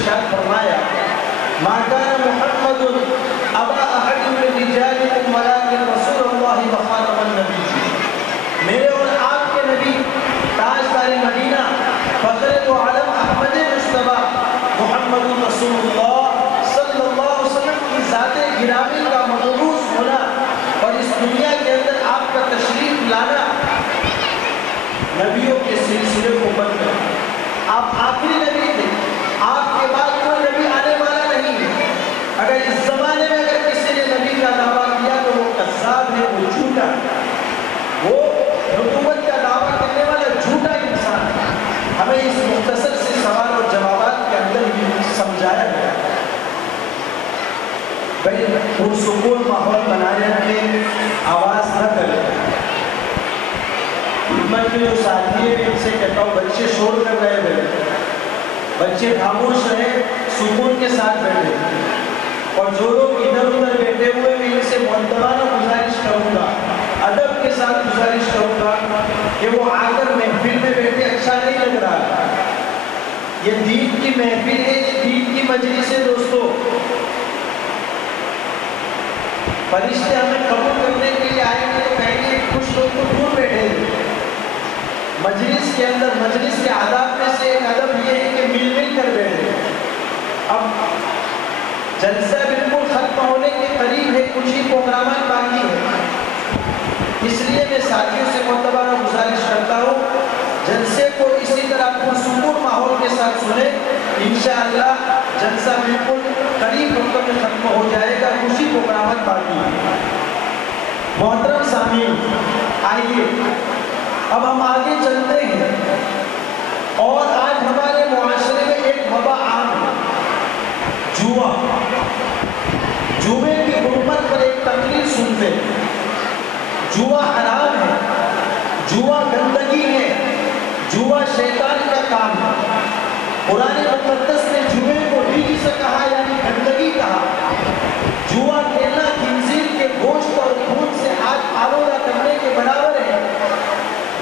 ارشاد فرمایا ما كان محمد ابا احد من رجالكم ولكن رسول الله وخاتم النبيين. میرے اور آپ کے نبی تاجدار مدینہ فخر و عالم احمد مصطفیٰ محمد رسول اللہ صلی اللہ علیہ وسلم کی ذات گرامی کا مخصوص ہونا اور اس دنیا کے اندر آپ کا تشریف لانا نبیوں کے سلسلے کو بند کر. آپ آخری نبی تھے, آپ کے بعد کوئی نبی آنے والا نہیں ہے. اگر اس زمانے میں اگر کسی نے نبی کا دعویٰ کیا تو وہ کذاب ہے, وہ جھوٹا ہے, وہ نبوت کا دعویٰ کرنے والا جھوٹا انسان ہے. ہمیں اس مختصر سے سوال اور جوابات کے اندر بھی سمجھایا گیا بھائی پرسکون ماحول بنائے رکھیں, آواز نہ کریں. خدمت کے جو ساتھی ہیں ان سے کہتا ہوں بچے شور کر رہے ہیں, بچے خاموش رہیں, سکون کے ساتھ بیٹھے. اور جو لوگ ادھر ادھر بیٹھے ہوئے میں ان سے مؤدبانہ گزارش کروں گا, ادب کے ساتھ گزارش کروں گا کہ وہ آ کر محفل میں بیٹھے اچھا نہیں لگ رہا. یہ دین کی محفل ہے, یہ دین کی مجلس ہے دوستو. فرشتے ہمیں قبول کرنے کے لیے آئیں گے تو کہیں گے کچھ لوگ تو دور بیٹھے ہیں. مجلس کے اندر مجلس کے آداب میں سے ایک ادب یہ ہے کہ مل مل کر بیٹھے. اب جلسہ بالکل ختم ہونے کے قریب ہے, کچھ ہی پروگرامات باقی ہے, اس لیے میں ساتھیوں سے معتبرانہ گزارش کرتا ہوں جلسے کو اسی طرح پرسکون ماحول کے ساتھ سنیں. انشاءاللہ جلسہ بالکل قریب وقت میں ختم ہو جائے گا, کچھ ہی پروگرامات باقی ہے. محترم سامعین, آئیے اب ہم آگے چلتے ہیں. اور آج ہمارے معاشرے میں ایک وبا عام ہے, جوا. جوے کی حرمت پر ایک تقریر سنتے ہیں. جوا حرام ہے, جوا گندگی ہے, جوا شیطان کا کام ہے. قرآن مقدس نے جوے کو ریجس سے کہا یعنی گندگی کہا. جوا کھیلنا خنزیر کے گوشت اور خون سے ہاتھ آلودہ کرنے کے برابر ہے.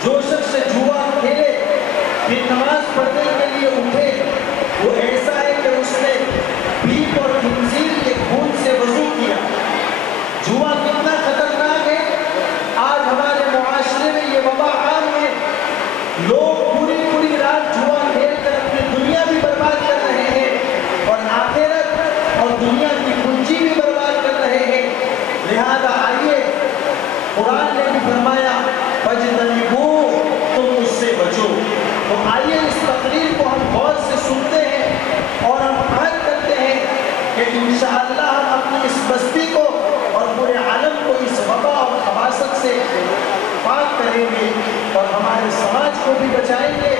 جو شخص جوا کھیلے پھر نماز پڑھنے کے لیے اٹھے وہ ایسا ہے کہ اس نے پیپ اور خنزیر کے خون سے وضو کیا. جوا کتنا خطرناک ہے. آج ہمارے معاشرے میں یہ وبا عام ہے. لوگ پوری پوری رات جوا کھیل کر اپنی دنیا بھی برباد کر رہے ہیں اور آخرت اور دنیا کی کنجی بھی برباد کر رہے ہیں. لہذا آئیے, قرآن نے بھی فرمایا فَاجْتَنِبُوهُ, تم اس سے بچو. تو آئیے اس تقریر کو ہم غور سے سنتے ہیں اور ہم عہد کرتے ہیں کہ انشاءاللہ ہم اپنی اس بستی کو اور پورے عالم کو اس وبا اور خباثت سے پاک کریں گے اور ہمارے سماج کو بھی بچائیں گے.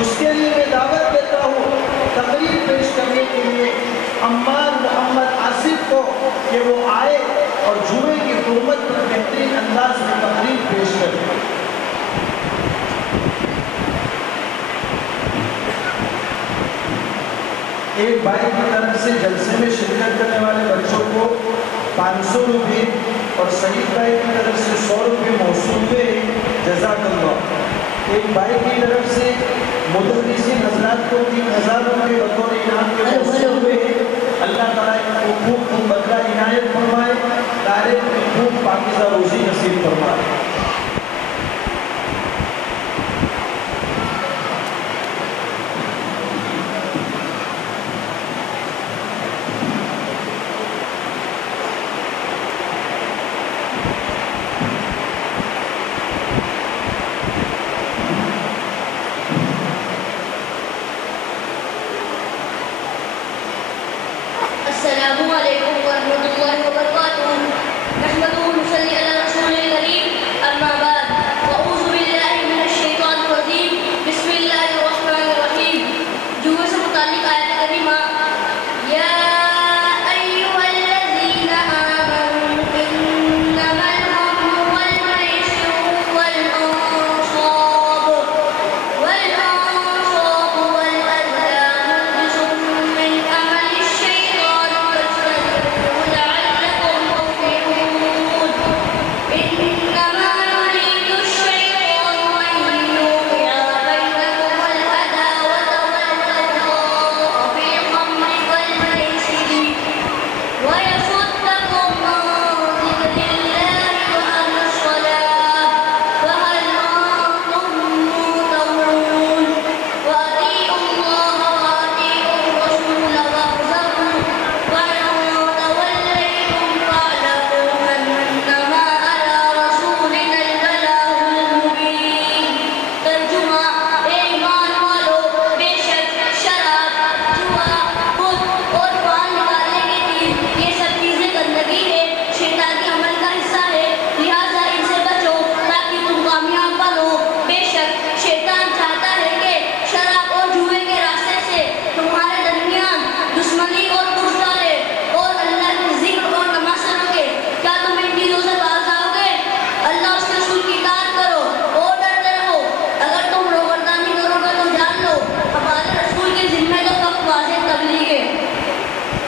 اس کے لیے میں دعوت دیتا ہوں تقریر پیش کرنے کے لیے عمار محمد آصف کو کہ وہ آئے اور جوئے کی حرمت پر بہترین انداز میں تقریر پیش کریں. ایک بھائی کی طرف سے جلسے میں شرکت کرنے والے بچوں کو 500 روپے اور سعید بھائی کی طرف سے 100 روپے موصول ہوئے, جزاک اللہ. ایک بھائی کی طرف سے مدرسین حضرات کو 3000 روپے بطور انعام کے موصول ہوئے. اللہ تعالیٰ ان کو خوب خوب بدلہ عنایت فرمائے, دارے میں خوب پاکیزہ روزی نصیب فرمائے.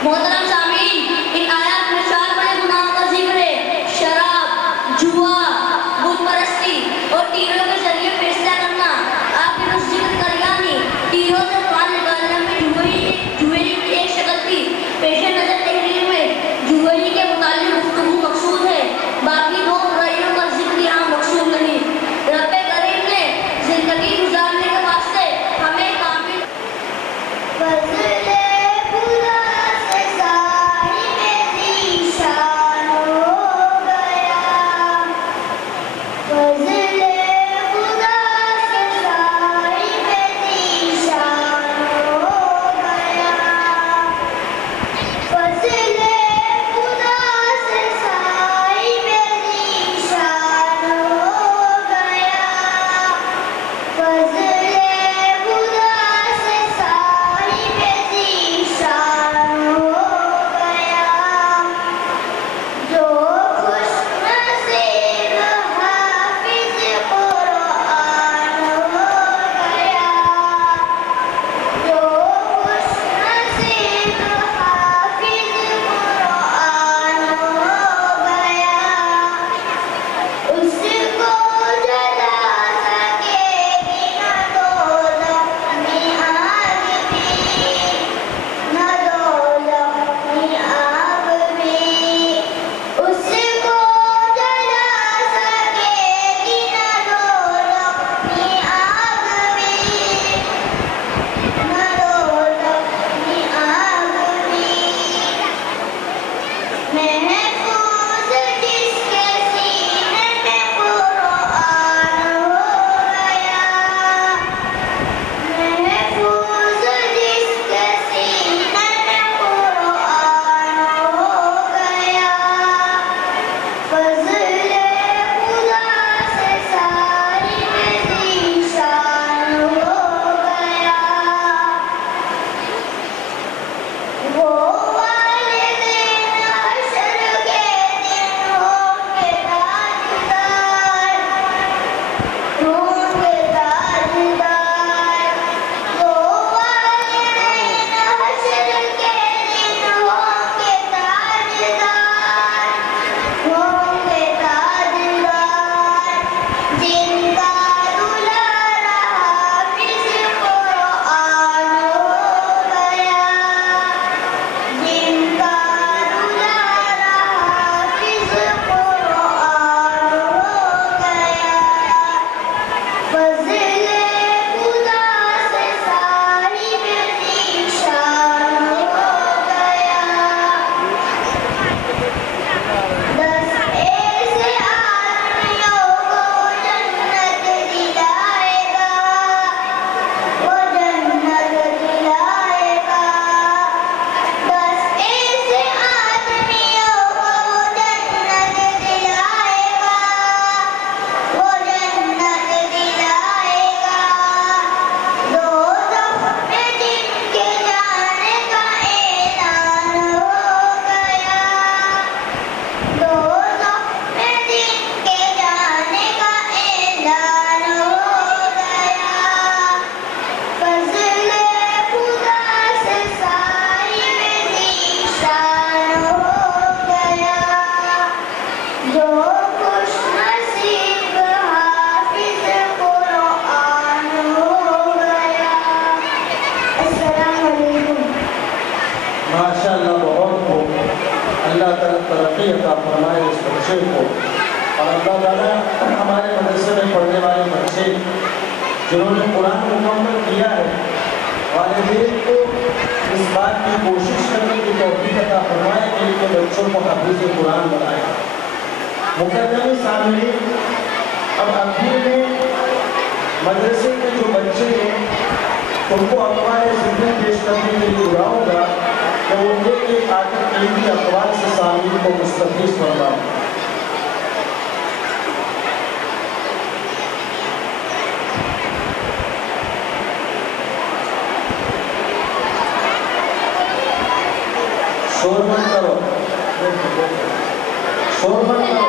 محترم سامعین، ان آیات میں 4 بڑے گناہوں کا ذکر ہے: شراب، جوا، بت پرستی اور تیروں کے ذریعے فیصلہ کرنا۔ آخر اس ذکر کا یعنی تیروں سے فال نکالنے میں جوہری کی ایک شکل تھی۔ پیش نظر تحریر میں جوہری کے متعلق گفتگو مقصود ہے، باقی 2 برائیوں کا ذکر یہاں مقصود نہیں۔ رب کریم نے زندگی گزارنے کے واسطے ہمیں کامل ترقی عطا فرمائے اس بچے کو، اور اللہ تعالیٰ ہمارے مدرسے میں پڑھنے والے بچے جنہوں نے قرآن مکمل کیا ہے، والدین کو اس بات کی کوشش کرنے کی توفیق عطا فرمائے کہ ان کے بچوں کو حافظ قرآن بنائے۔ مقدم سامعین، اب آخر میں مدرسے کے جو بچے ہیں ان کو اقوال ذکر پیش کرنے کے لیے بلاؤں گا کہ وہ ایک آخر قیمتی اقوال سے سامعین کو مستفیض فرمائیں۔ شور مت کرو، شور مت کرو۔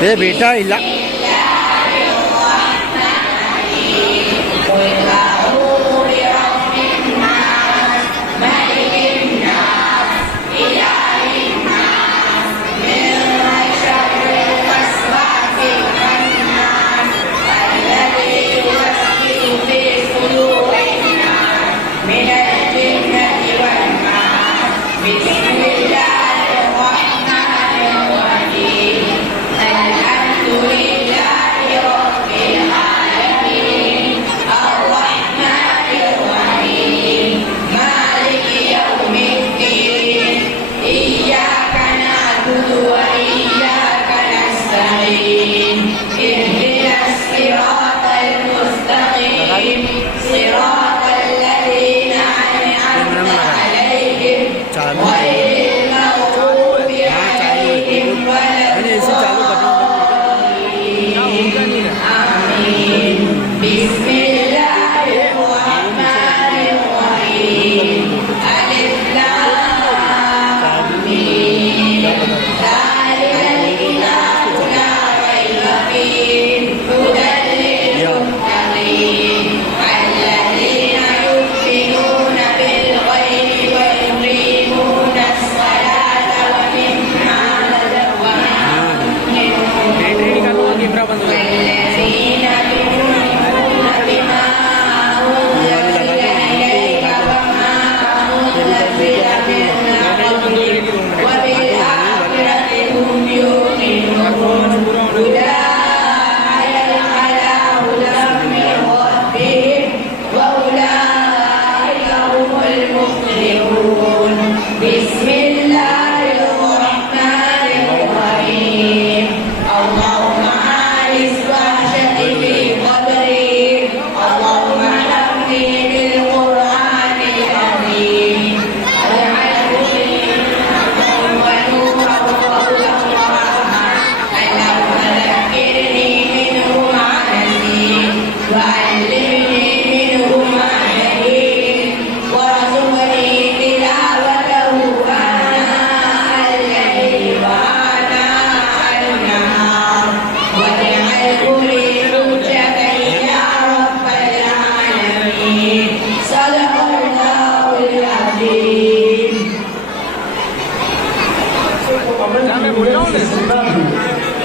بیٹا ہلا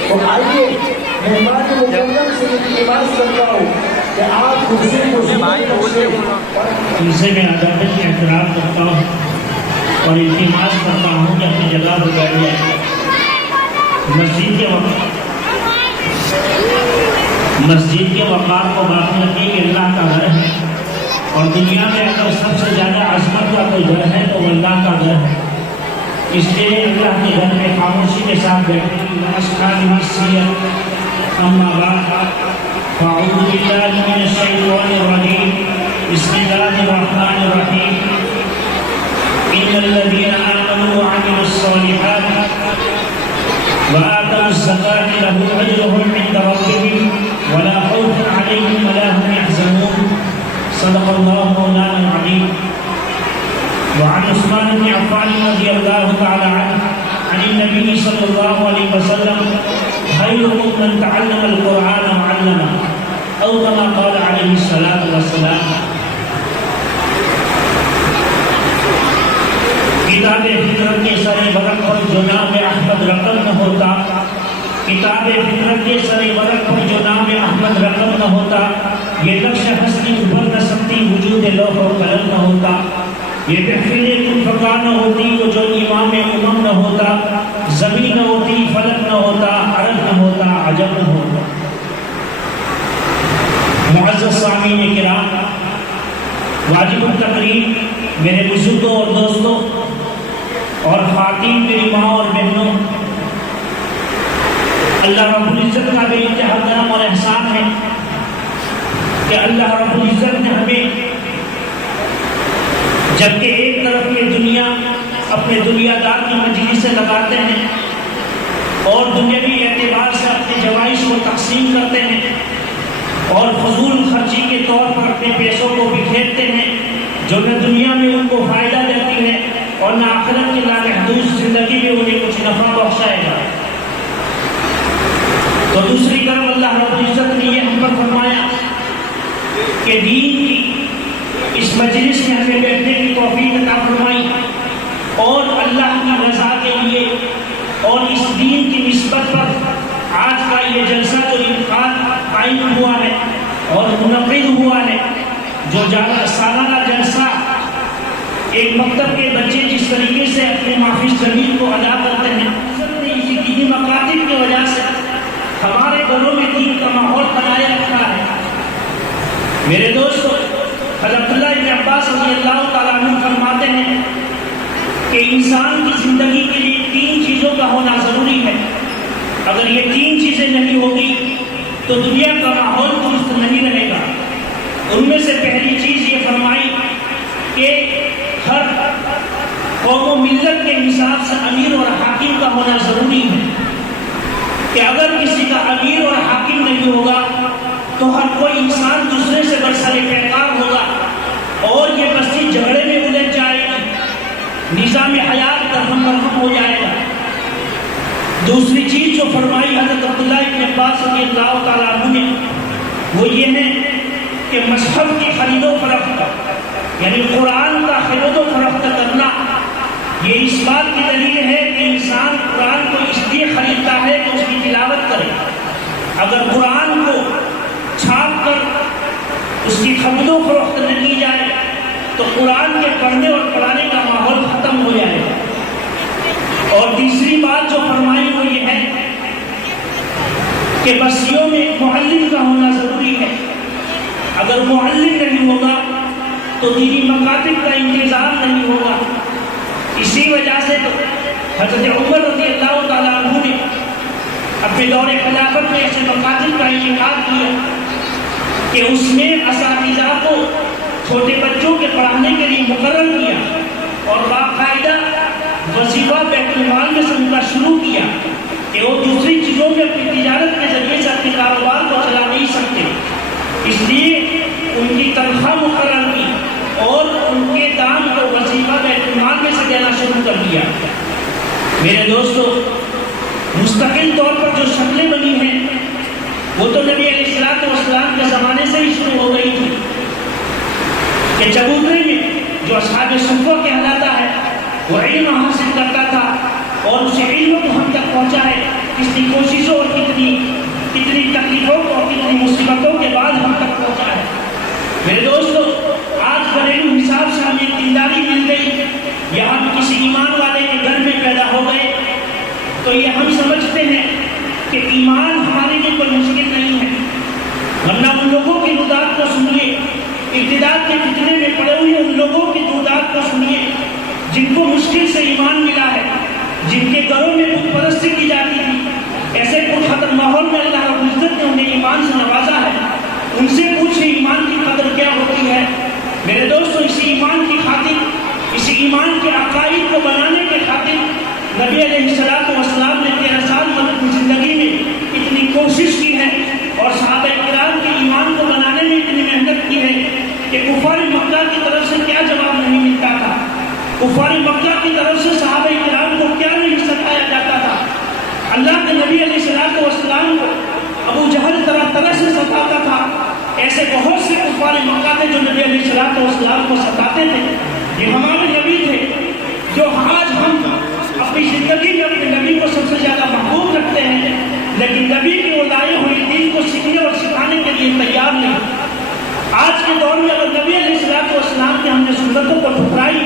تو آئیے مہمان مکرم سے التماس کرتا ہوں کہ آپ کرسی ان سے میں ادب سے احترام کرتا ہوں اور التماس کرتا ہوں کہ اپنی جگہ پر بیٹھ جائیں۔ مسجد کے وقار کو باقی رکھنے کے اللہ کا گھر ہے، اور دنیا میں اگر سب سے زیادہ عظمت کا کوئی گھر ہے تو وہ اللہ کا گھر ہے۔ اس لیے اللہ کے گھر میں خاموشی کے ساتھ بیٹھنے کی اما بعد فاعوذ باللہ من الشیطان الرجیم بسم اللہ الرحمن الرحیم ان الذین آمنوا وعملوا الصالحات وآتوا الزکاة لهم أجرهم عند ربهم ولا خوف عليهم ولا هم يحزنون صدق الله مولانا العظيم۔ وعن عثمان بن عفان رضي الله تعالى عنه عن النبي صلى الله عليه وسلم خيركم من تعلم القرآن وعلمه أو كما قال عليه الصلاة والسلام۔ کتاب فطرت کے سر ورق پر جو نام احمد رقم نہ ہوتا، کتاب فطرت کے سر ورق پر جو نام احمد رقم نہ ہوتا، یہ نقش ہستی ابھر نہ سکتی وجود لوح و قلم نہ ہوتا، یہ تحفیل کن فقا نہ ہوتی وہ جو امام امم نہ ہوتا، زمین نہ ہوتی فلک نہ ہوتا، عرب نہ ہوتا عجب نہ ہوتا۔ معزز سامعین کرام، واجب التقریر میرے بزرگوں اور دوستوں اور خواتین میری ماں اور بہنوں، اللہ رب العزت کا بے انتہا کرم اور احسان ہے کہ اللہ رب العزت نے ہمیں، جبکہ ایک طرف یہ دنیا اپنے دنیا دار کی مجلس سے لگاتے ہیں اور دنیاوی اعتبار سے اپنے جوائش کو تقسیم کرتے ہیں اور فضول خرچی کے طور پر اپنے پیسوں کو بکھیرتے ہیں جو نہ دنیا میں ان کو فائدہ دیتی ہے اور نہ آخرت کی لامحدود زندگی میں انہیں کچھ نفع بخشائے گا۔ آج کا یہ جلسہ جو انعقاد قائم ہوا ہے اور منعقد ہوا ہے، جو سالانہ جلسہ ایک مکتب کے بچے جس طریقے سے اپنے محفوظ زمین کو ادا کرتے ہیں، اسی دینی مکاتب کی وجہ سے ہمارے گھروں میں دین کا ماحول بنائے رکھا ہے۔ میرے دوستو، حضرت عبداللہ ابن عباس رضی اللہ تعالیٰ عنہ فرماتے ہیں کہ انسان کی زندگی کے لیے 3 چیزوں کا ہونا ضروری ہے۔ اگر یہ 3 چیزیں نہیں ہوگی تو دنیا کا ماحول درست نہیں رہے گا۔ ان میں سے پہلی چیز یہ فرمائی کہ ہر قوم و ملت کے حساب سے امیر اور حاکم کا ہونا ضروری ہے، کہ اگر کسی کا امیر اور حاکم نہیں ہوگا تو ہر کوئی انسان دوسرے سے برسر پیکار ہوگا اور یہ بستی جھگڑے میں الجھ جائے گی، نظام حیات درہم برہم ہو جائے گا۔ دوسری چیز جو فرمائی حضرت عبداللہ ابن عباس رضی اللہ تعالیٰ عنہ نے، وہ یہ ہے کہ مذہب کی خرید و فروخت، یعنی قرآن کا خرید و فروخت کرنا، یہ اس بات کی دلیل ہے کہ انسان قرآن کو اس لیے خریدتا ہے کہ اس کی تلاوت کرے۔ اگر قرآن کو چھاپ کر اس کی خرید و فروخت نہ کی جائے تو قرآن کے پڑھنے اور پڑھانے کا ماحول ختم ہو جائے گا۔ اور تیسری بات جو فرمائی وہ یہ ہے کہ بستیوں میں معلم کا ہونا ضروری ہے۔ اگر معلم نہیں ہوگا تو دینی مکاتب کا انتظام نہیں ہوگا۔ اسی وجہ سے تو حضرت عمر رضی اللہ تعالیٰ عنہ نے اپنے دور خلافت میں ایسے مکاتب کا انعقاد کیا کہ اس میں اساتذہ کو چھوٹے بچوں کے پڑھانے کے لیے مقرر کیا اور باقاعدہ وظیفہ بیت المال میں سے ان کا شروع کیا کہ وہ دوسری چیزوں میں اپنی تجارت کے ذریعے سے اپنے کاروبار کو چلا نہیں سکتے، اس لیے ان کی تنخواہ مقرر کی اور ان کے دام کو وظیفہ بیت المال میں سے دینا شروع کر دیا۔ میرے دوستو، مستقل طور پر جو شکلیں بنی ہیں وہ تو نبی علیہ الصلوۃ والسلام کے زمانے سے ہی شروع ہو گئی تھی کہ چبوترے میں جو اصحاب صفہ کہلاتا ہے وہ علم حاصل کرتا تھا اور اسے علم کو ہم تک پہنچا ہے، کتنی کوششوں اور کتنی تکلیفوں اور کتنی مصیبتوں کے بعد ہم تک پہنچا ہے۔ میرے دوستو، آج گھریلو حساب سے ہمیں دینداری مل گئی یا ہم کسی ایمان والے کے گھر میں پیدا ہو گئے تو یہ ہم سمجھتے ہیں کہ ایمان ہمارے لیے کوئی مشکل نہیں ہے، ورنہ ان لوگوں کی تعداد کو سنیے، ارتداد کے فتنے میں پڑے ہوئے ان لوگوں کی تعداد کو سنیے جن کو مشکل سے ایمان ملا ہے، جن کے گھروں میں بت پرستی کی جاتی تھی، ایسے بت ختم ماحول میں اللہ رب العزت نے انہیں ایمان سے نوازا ہے۔ ان سے پوچھیں ایمان کی قدر کیا ہوتی ہے۔ میرے دوستو، اسی ایمان کی خاطر، اسی ایمان کے عقائد کو بنانے کے خاطر نبی علیہ الصلوۃ والسلام نے 13 سال کی زندگی میں اتنی کوشش کی ہے اور صحابہ کرام کے ایمان کو بنانے میں اتنی محنت کی ہے کہ کفار مکہ کی طرف سے کیا جواب نہیں ملتا تھا، کفار مکہ کی طرف سے صحابہ کرام کو کیا نہیں ستایا جاتا تھا۔ اللہ کے نبی علیہ الصلوۃ والسلام کو ابو جہل طرح طرح سے ستاتا تھا۔ ایسے بہت سے کفار مکہ تھے جو نبی علیہ الصلوۃ والسلام کو ستاتے تھے۔ یہ ہمارے نبی تھے جو آج ہم اپنی زندگی میں اپنے نبی کو سب سے زیادہ محبوب رکھتے ہیں، لیکن نبی کی وہ لائے ہوئے دین کو سیکھنے اور سکھانے کے لیے تیار نہیں۔ آج کے دور میں اگر نبی علیہ الصلوۃ والسلام کی ہم نے سنتوں کو ٹھکرائی،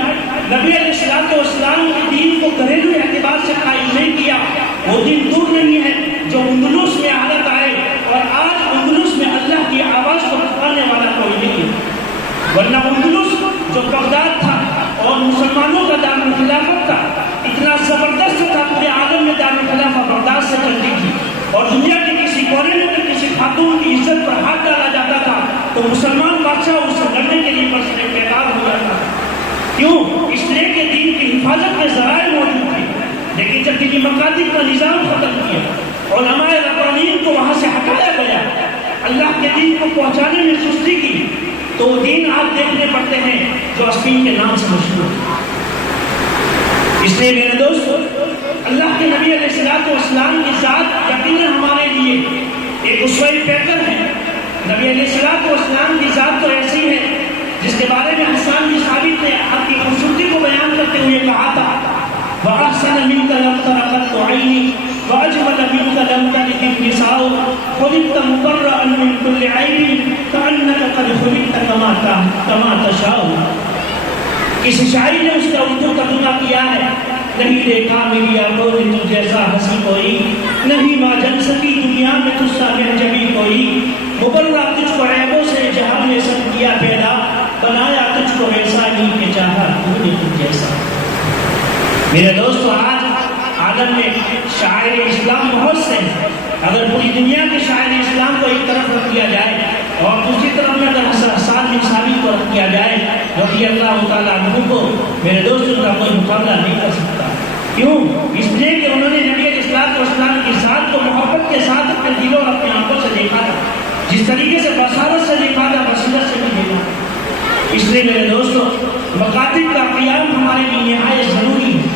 نبی علیہ الصلوۃ والسلام کے دین کو گھریلو اعتبار سے قائم نہیں کیا، وہ دن دور نہیں ہے جو اندلس میں حالت آئے اور آج اندلس میں اللہ کی آواز کو پکارنے والا کوئی نہیں ہے۔ ورنہ اندلس جو بغداد تھا اور مسلمانوں کا دارالخلافت تھا، اتنا زبردست تھا، پورے عالم میں دارالخلافت بغداد سے چلتی تھی اور دنیا کے کسی کونے میں اگر کسی خاتون کی عزت پر ہاتھ ڈالا جاتا تھا تو مسلمان بادشاہ اس سے لڑنے کے لیے برسر پیکار ہو جاتا تھا۔ کیوں؟ اس لیے کہ دین کی حفاظت کے ذرائع موجود تھے، لیکن جب دینی مکاتب کا نظام ختم کیا، علماء ربانیین کو وہاں سے ہٹایا گیا، اللہ کے دین کو پہنچانے میں سستی کی، تو وہ دین آپ دیکھنے پڑتے ہیں جو اسپین کے نام سے مشہور ہے۔ اس لیے میرے دوستو، اللہ کے نبی علیہ الصلوۃ والسلام کی ذات یقیناً ہمارے لیے ایک اسوہ پیکر ہے۔ نبی علیہ الصلوۃ والسلام کی ذات تو ایسی ہے جس کے بارے میں حسان بن ثابت نے آپ کی خوبصورتی کو بیان کرتے ہوئے کہا تھا، وَأَحْسَنَ مِنْكَ لَمْ تَرَ قَطُّ عَيْنِي وَأَجْمَلَ مِنْكَ لَمْ تَلِدِ النِّسَاءُ تشاء خلقت مبرأ من كل عيب كأنك قد خلقت كما تشاء. کسی شاعر نے اس کا اردو ترجمہ کیا ہے، نہیں دیکھا میری آنکھوں نے تجھ جیسا ہنسی کوئی، نہیں ماں جن سکی دنیا میں تجھ سا محجبی کوئی. مبرہ تجھ کو عیبوں سے جہاں نے سب کیا پیدا، بنایا تجھ کو ایسا ہی کہ چاہا تو نے تجھ جیسا. میرے دوستو، آج عالم میں شاعر اسلام بہت سے ہیں. اگر پوری دنیا کے شاعر اسلام کو ایک طرف رکھ دیا جائے اور دوسری طرف میں اگر حسان بن ثابت کو رکھ دیا جائے رضی اللہ تعالیٰ عنہ کو، میرے دوستوں کا کوئی مقابلہ نہیں کر سکتا. کیوں؟ اس لیے کہ انہوں نے نبی علیہ السلام کی ذات کو محبت کے ساتھ اپنے دلوں اور اپنی آنکھوں سے دیکھا تھا. جس طریقے سے بصارت سے دیکھا تھا بصیرت سے بھی دیکھا. اس لیے میرے دوستوں، مکاتب کا قیام ہمارے لیے نہایت ضروری ہے.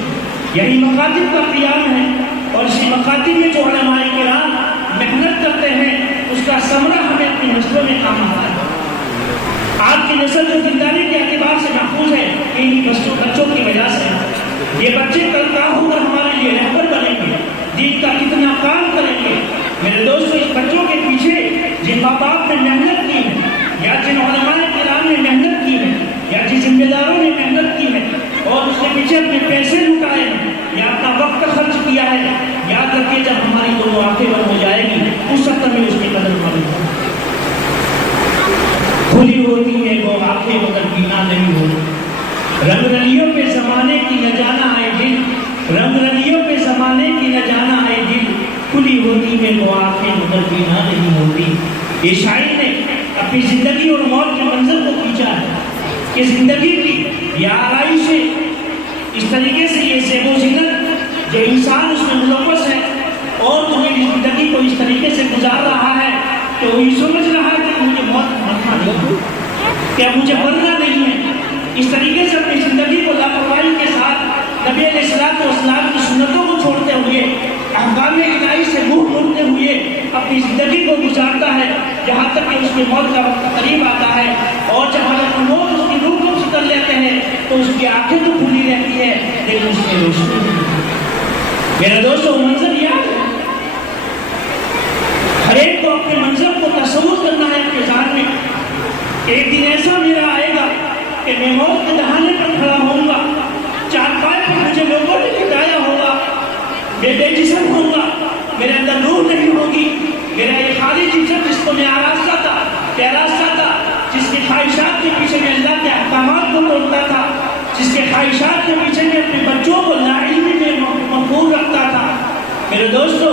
یہی مکاتب کا قیام ہے اور اسی مکاتب میں جو علماء کرام محنت کرتے ہیں اس کا ثمرہ ہمیں اپنی نسلوں میں کام آتا ہے. آج کی نسل جو دینداری کے اعتبار سے محفوظ ہے انہی بچوں کی وجہ سے. یہ بچے کل کا ہو کر ہمارے لیے رہبر بنیں گے، دین کا کتنا کام کریں گے. میرے دوستو، اس بچوں کے پیچھے جن ماں باپ نے محنت کی ہے یا جن علماء کرام نے محنت کی ہے یا جن ذمہ داروں نے محنت کی ہے اور اس کے پیچھے اپنے پیسے لٹائے ہیں یا اپنا وقت خرچ کیا ہے، یاد رکھیے جب ہماری دونوں آنکھیں بند ہو جائے گی اس وقت ہمیں اس کی قدر معلوم ہوگی. کھلی ہوتی ہے وہ آنکھیں مگر بینا نہیں ہوتی. رنگ رلیوں پہ زمانے کی نہ جانا ہے دل، رنگ رلیوں پہ زمانے کی نہ جانا ہے دل، کھلی ہوتی ہے وہ آنکھیں مگر بینا نہیں ہوتی. یہ شاعر نے اپنی زندگی اور موت کے منظر کو کھینچا ہے کہ زندگی کی یہ آرائش ہے، اس طریقے سے یہ زیب و زینت جو انسان اس میں ملوث ہے اور وہ میری زندگی کو اس طریقے سے گزار رہا ہے کہ وہ یہ سمجھ رہا ہے کہ مجھے موت مرنا نہیں ہے، کہ مجھے مرنا نہیں ہے. اس طریقے سے اپنی زندگی کو لاپرواہی کے ساتھ نبی علیہ السلام کی سنتوں کو چھوڑتے ہوئے، احکام الہی سے منہ موڑتے ہوئے اپنی زندگی کو گزارتا ہے جہاں تک کہ اس کی موت کا وقت قریب آتا ہے. اور جب حضرت موت اس کی روح قبض کر لیتے ہیں تو اس کی آنکھیں تو کھلی رہتی ہے لیکن اس میں روشنی نہیں. میرے دوستو، منظر یاد ہے، ہر ایک کو اپنے منظر کو تصور کرنا ہے اپنے ذہن میں. ایک دن ایسا میرا آئے گا کہ میں موت کے دہانے پر کھڑا ہوں گا، چارپائی پر مجھے لوگوں نے لٹایا ہوگا، میں بے جسم ہوں گا، میرے اندر روح نہیں ہوگی. میرا یہ خالی جسم جس کو میں آراستہ تھا، پیراستہ تھا، جس کی خواہشات کے پیچھے میں اللہ کے احکامات کو توڑتا تھا، جس کے خواہشات کے پیچھے میں اپنے بچوں کو لاعلمی میں مقبول رکھتا تھا. میرے دوستو،